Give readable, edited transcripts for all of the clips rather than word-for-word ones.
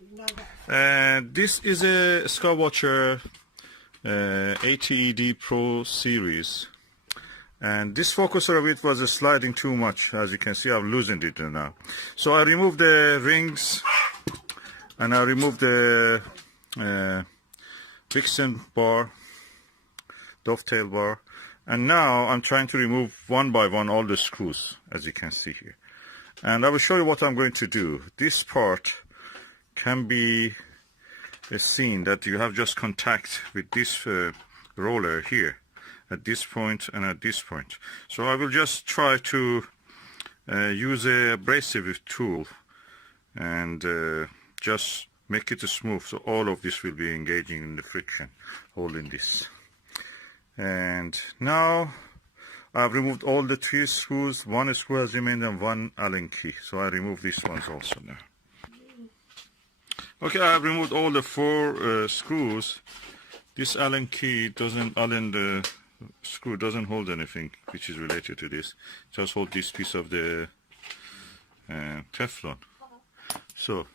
This is a Skywatcher 80 ED Pro series, and this focuser of it was sliding too much. As you can see, I've loosened it now. So I removed the rings and I removed the Vixen bar, dovetail bar, and now I'm trying to remove one by one all the screws, as you can see here. And I will show you what I'm going to do. This part can be seen that you have just contact with this roller here at this point and at this point. So I will just try to use a abrasive tool and just make it smooth, so all of this will be engaging in the friction holding this. And now I've removed all the 3 screws. 1 screw has remained and 1 Allen key, so I remove these ones also now. Okay, I have removed all the 4 screws. This Allen key doesn't, the screw doesn't hold anything which is related to this. Just hold this piece of the Teflon. So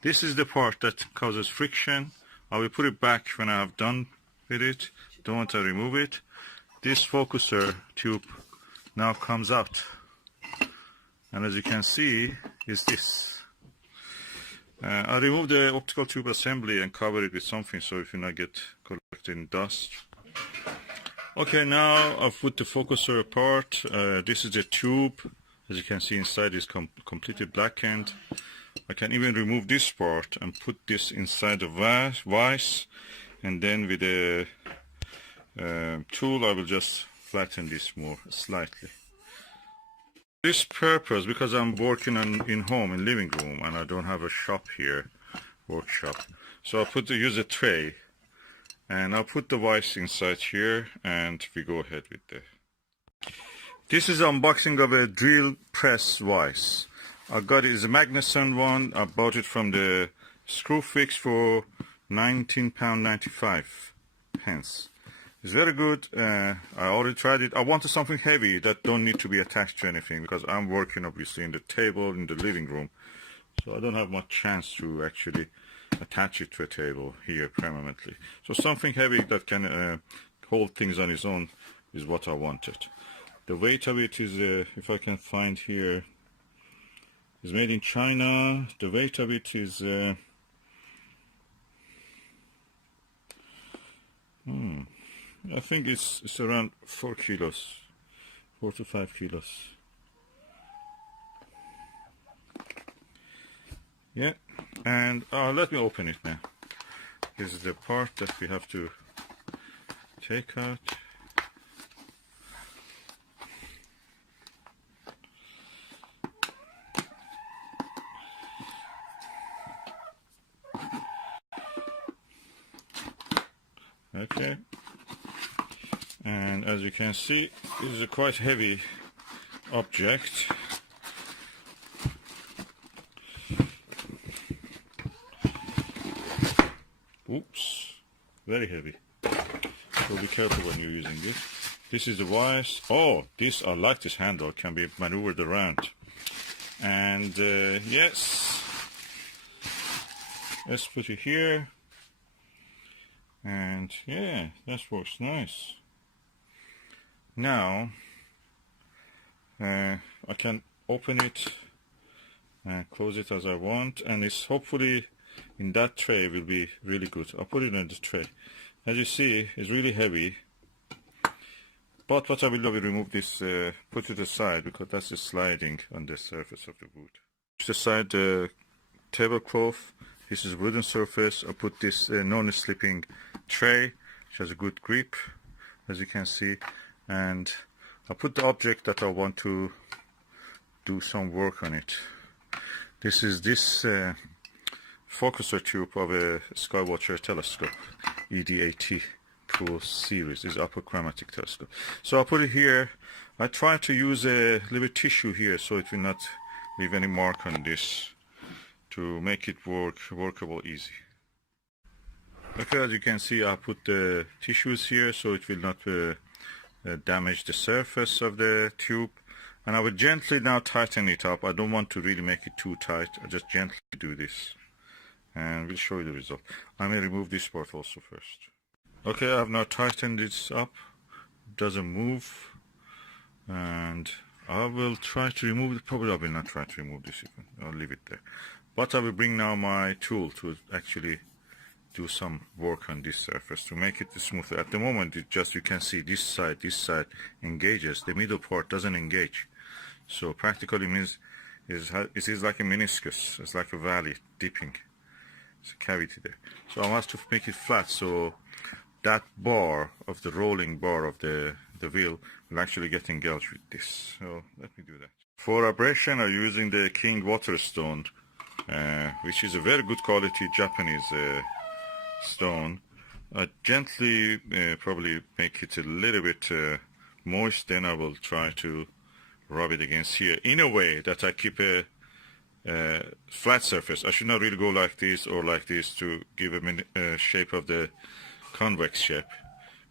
this is the part that causes friction. I will put it back when I have done with it. Don't want to remove it. This focuser tube now comes out, and as you can see is this. I removed the optical tube assembly and cover it with something so it will not get collected in dust. Okay, now I've put the focuser apart. This is the tube. As you can see, inside is completely blackened. I can even remove this part and put this inside the vise, and then with a tool I will just flatten this more slightly. This purpose, because I'm working in home, in living room, and I don't have a shop here, workshop, so I'll use a tray, and I'll put the vise inside here, and we go ahead with the. This is unboxing of a drill press vise. I got it, it's a Magnuson one. I bought it from the Screw Fix for £19.95. It's very good. I already tried it. I wanted something heavy that don't need to be attached to anything, because I'm working obviously in the table in the living room, so I don't have much chance to actually attach it to a table here permanently. So something heavy that can hold things on its own is what I wanted. The weight of it is, if I can find here, is made in China. The weight of it is I think it's around 4 kilos, 4 to 5 kilos. Yeah, and let me open it now. This is the part that we have to take out. Okay, and as you can see, it is a quite heavy object. Oops, very heavy, so be careful when you're using it. This is the vise. Oh, this, I like this handle, can be maneuvered around. And yes, let's put it here. And yeah, that works nice. Now I can open it and close it as I want, and it's hopefully in that tray will be really good. I'll put it in the tray. As you see, it's really heavy, but what I will do, I will remove this, put it aside, because that's just sliding on the surface of the wood. Push aside the tablecloth. This is wooden surface. I put this non-slipping tray, which has a good grip, as you can see, and I put the object that I want to do some work on it. This is this focuser tube of a Skywatcher telescope, ED80 Pro series. This is upper chromatic telescope. So I put it here. I try to use a little tissue here so it will not leave any mark on this, to make it workable easy. Okay, as you can see, I put the tissues here so it will not damage the surface of the tube, and I will gently now tighten it up. I don't want to really make it too tight. I just gently do this, and we'll show you the result. I may remove this part also first. Okay, I have now tightened this up. It doesn't move, and I will try to remove it. Probably I will not try to remove this even. I'll leave it there. But I will bring now my tool to actually do some work on this surface to make it smoother. At the moment, it just, you can see this side engages. The middle part doesn't engage. So practically means it is like a meniscus. It's like a valley dipping. It's a cavity there. So I want to make it flat. So that bar of the rolling bar of the wheel will actually get engaged with this. So let me do that. For abrasion, I'm using the King Waterstone, which is a very good quality Japanese stone. I gently probably make it a little bit moist, then I will try to rub it against here in a way that I keep a flat surface. I should not really go like this or like this to give a shape of the convex shape.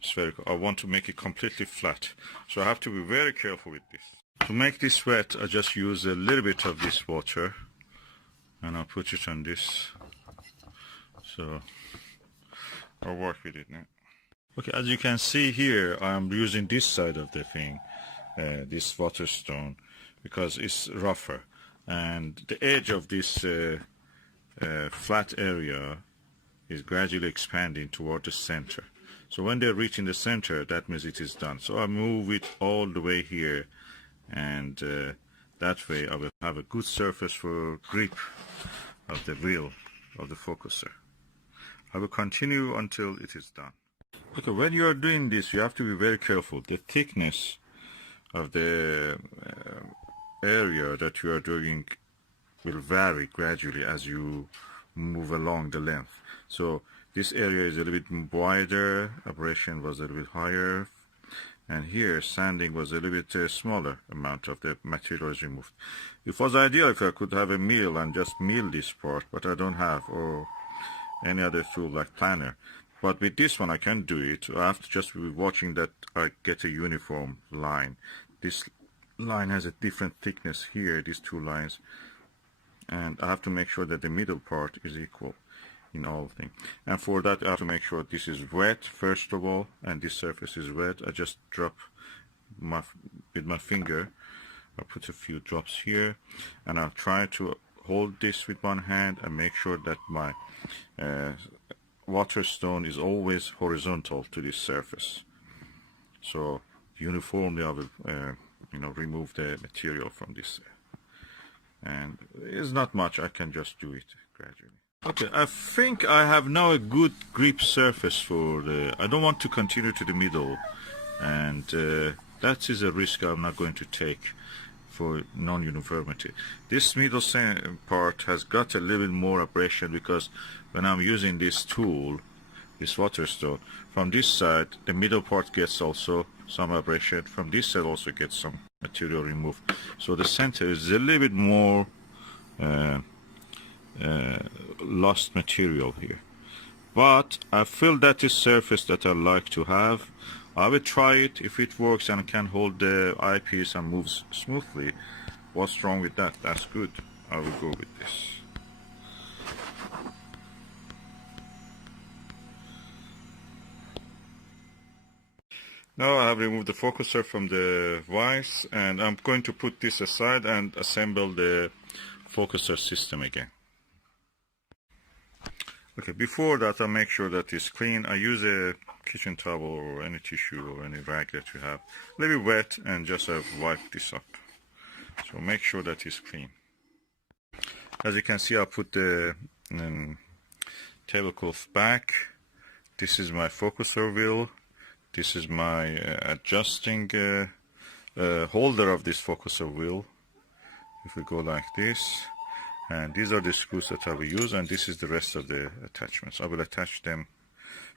It's very cool. I want to make it completely flat, so I have to be very careful with this. To make this wet, I just use a little bit of this water and I'll put it on this. So I'll work with it now. Okay, as you can see here, I'm using this side of the thing, this water stone, because it's rougher, and the edge of this flat area is gradually expanding toward the center. So when they're reaching the center, that means it is done. So I move it all the way here, and that way I will have a good surface for grip of the wheel of the focuser. I will continue until it is done. Okay, when you are doing this, you have to be very careful. The thickness of the area that you are doing will vary gradually as you move along the length. So this area is a little bit wider, abrasion was a little bit higher, and here sanding was a little bit smaller amount of the material is removed. It was ideal if I could have a mill and just mill this part, but I don't have, or any other tool like planer. But with this one I can do it. I have to just be watching that I get a uniform line. This line has a different thickness here, these two lines, and I have to make sure that the middle part is equal in all things. And for that I have to make sure this is wet first of all, and this surface is wet. I just drop with my finger, I put a few drops here, and I'll try to hold this with one hand and make sure that my water stone is always horizontal to this surface. So uniformly I will remove the material from this, and it's not much. I can just do it gradually. Okay, I think I have now a good grip surface for the, I don't want to continue to the middle, and that is a risk I'm not going to take for non-uniformity. This middle part has got a little bit more abrasion because when I'm using this tool, this water stone, from this side the middle part gets also some abrasion, from this side also gets some material removed. So the center is a little bit more lost material here, but I feel that is surface that I like to have. I will try it. If it works and can hold the eyepiece and moves smoothly, what's wrong with that? That's good. I will go with this. Now I have removed the focuser from the vise, and I'm going to put this aside and assemble the focuser system again. Okay, before that I make sure that it's clean. I use a kitchen towel or any tissue or any rag that you have, a little wet, and just wipe this up. So make sure that it's clean. As you can see, I put the tablecloth back. This is my focuser wheel. This is my adjusting holder of this focuser wheel. If we go like this, and these are the screws that I will use, and this is the rest of the attachments. I will attach them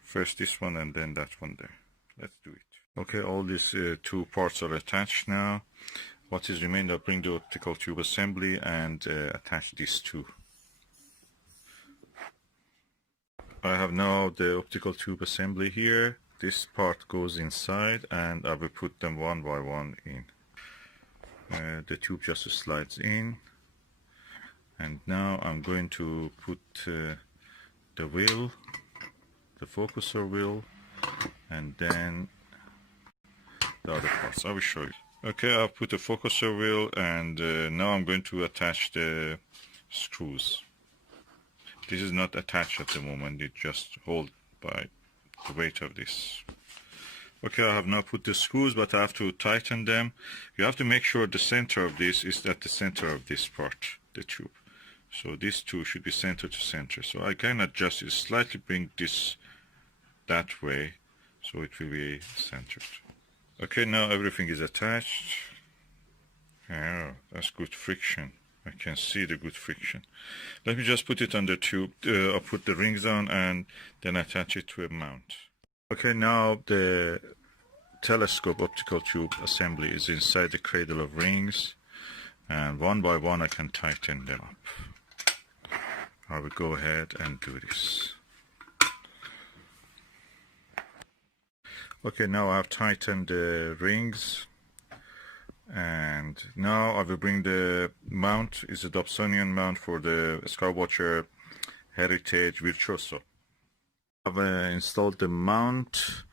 first, this one and then that one there. Let's do it. Okay, all these two parts are attached now. What is remained, I'll bring the optical tube assembly and attach these two. I have now the optical tube assembly here. This part goes inside, and I will put them one by one in. The tube just slides in, and now I'm going to put the wheel, the focuser wheel, and then the other parts. I will show you. Okay, I've put the focuser wheel, and now I'm going to attach the screws. This is not attached at the moment, it just hold by the weight of this. Okay, I have now put the screws, but I have to tighten them. You have to make sure the center of this is at the center of this part, the tube. So these two should be center to center. So I can adjust it, slightly bring this that way, so it will be centered. Okay, now everything is attached. Oh, that's good friction. I can see the good friction. Let me just put it on the tube. I'll put the rings on and then attach it to a mount. Okay, now the telescope optical tube assembly is inside the cradle of rings, and one by one I can tighten them up. I will go ahead and do this. Okay, now I've tightened the rings, and now I will bring the mount. It's a Dobsonian mount for the Skywatcher Heritage Virtuoso. I've installed the mount,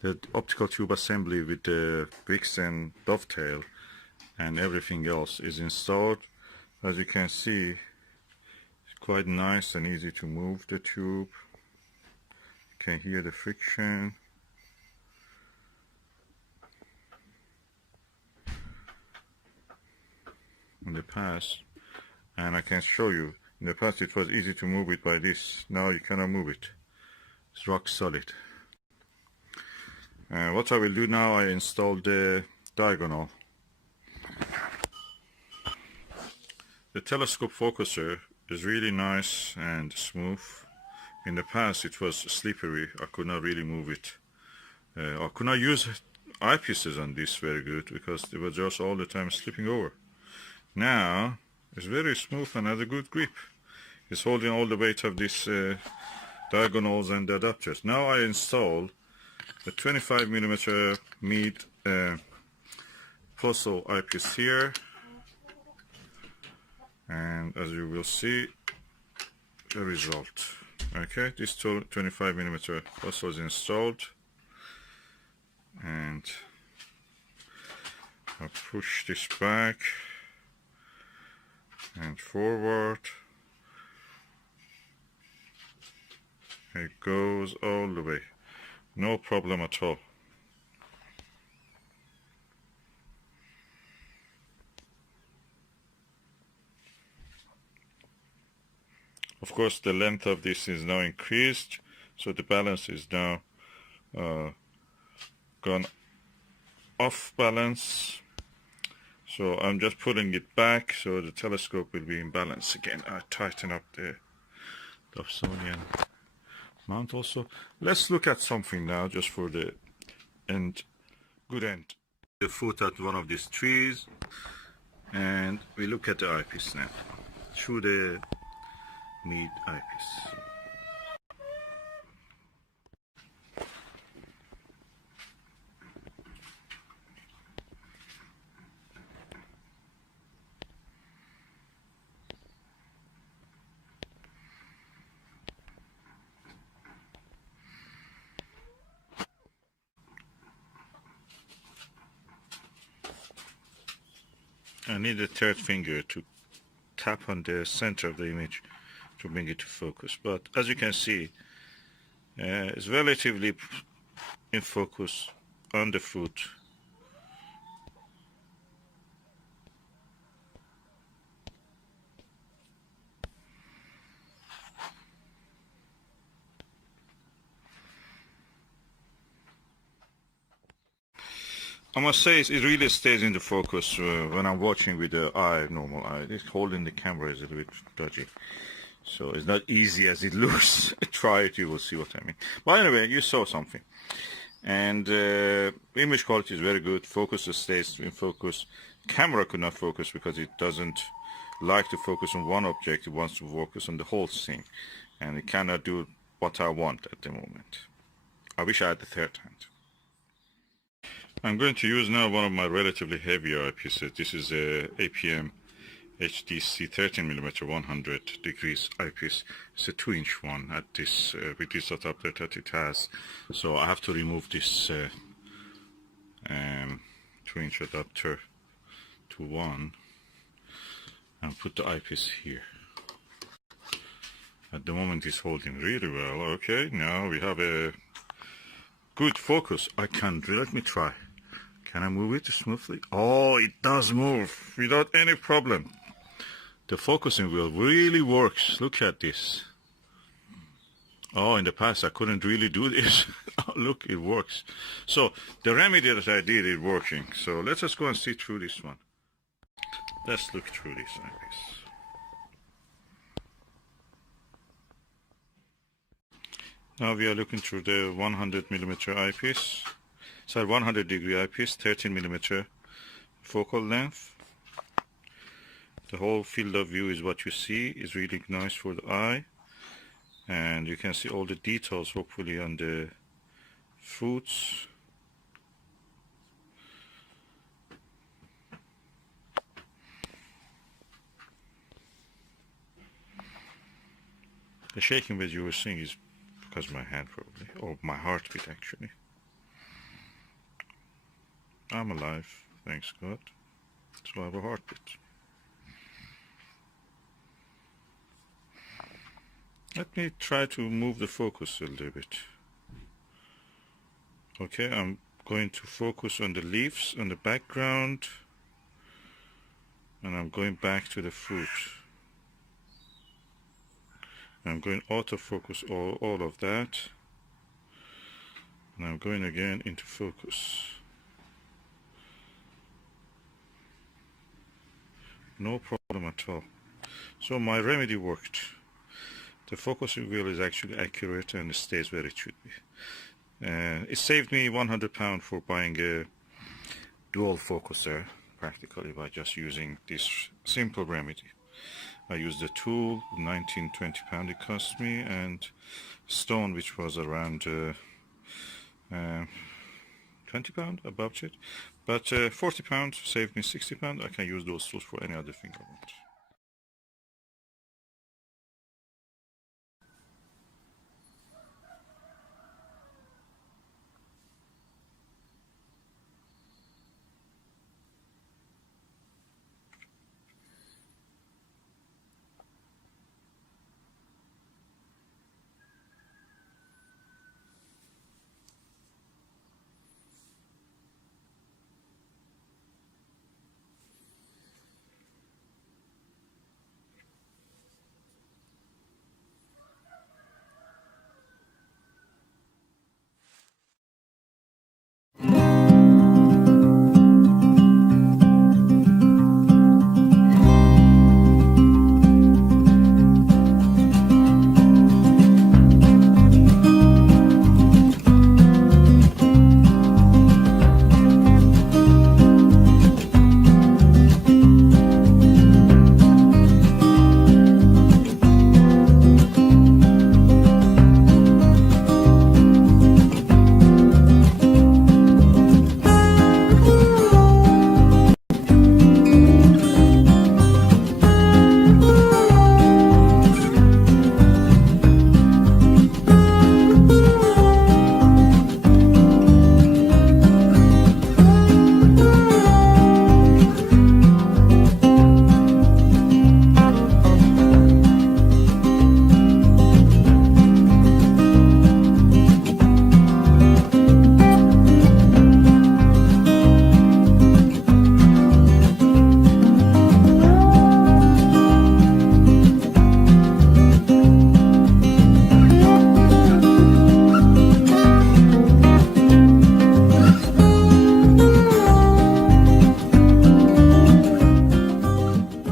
the optical tube assembly with the wicks and dovetail, and everything else is installed. As you can see, it's quite nice and easy to move the tube. You can hear the friction. In the past, and I can show you, in the past it was easy to move it by this. Now you cannot move it. It's rock solid. And what I will do now, I install the diagonal. The telescope focuser is really nice and smooth. In the past it was slippery. I could not really move it. I could not use eyepieces on this very good because they were just all the time slipping over. Now it's very smooth and has a good grip. It's holding all the weight of these diagonals and the adapters. Now I install the 25mm Meade Puzzle eyepiece here, and as you will see the result. Okay, this 25mm puzzle is installed, and I push this back and forward. It goes all the way, no problem at all. Of course, the length of this is now increased, so the balance is now gone off balance. So I'm just pulling it back so the telescope will be in balance again. I tighten up the Dobsonian mount also. Let's look at something now just for the end, good end. The foot at one of these trees, and we look at the eyepiece now through the Meade eyepiece. I need a third finger to tap on the center of the image to bring it to focus, but as you can see, it's relatively in focus on the foot. I must say it really stays in the focus when I'm watching with the normal eye. This holding the camera is a little bit dodgy, so it's not easy as it looks. Try it, you will see what I mean. But anyway, you saw something, and image quality is very good. Focus stays in focus. Camera could not focus because it doesn't like to focus on one object. It wants to focus on the whole thing, and it cannot do what I want at the moment. I wish I had the third hand. I'm going to use now one of my relatively heavier eyepieces. This is a APM HDC 13mm 100 degrees eyepiece. It's a 2-inch one at this with this adapter that it has. So I have to remove this 2-inch adapter to one and put the eyepiece here. At the moment it's holding really well. Okay, now we have a good focus. Let me try. Can I move it smoothly? Oh, it does move without any problem. The focusing wheel really works. Look at this. Oh, in the past I couldn't really do this. Look, it works. So the remedy that I did is working. So let's just go and see through this one. Let's look through this eyepiece. Now we are looking through the 100mm eyepiece. So 100 degree eyepiece, 13mm focal length. The whole field of view is what you see. Is really nice for the eye, and you can see all the details hopefully on the fruits. The shaking that you were seeing is because of my hand probably, or my heartbeat actually. I'm alive, thanks God. So I have a heartbeat. Let me try to move the focus a little bit. Okay, I'm going to focus on the leaves, on the background, and I'm going back to the fruit. I'm going autofocus all of that, and I'm going again into focus. No problem at all. So my remedy worked. The focusing wheel is actually accurate and it stays where it should be. It saved me £100 for buying a dual focuser practically by just using this simple remedy. I used the tool, £19–20 it cost me, and stone, which was around £20 about it. But £40 saved me £60. I can use those tools for any other thing I want.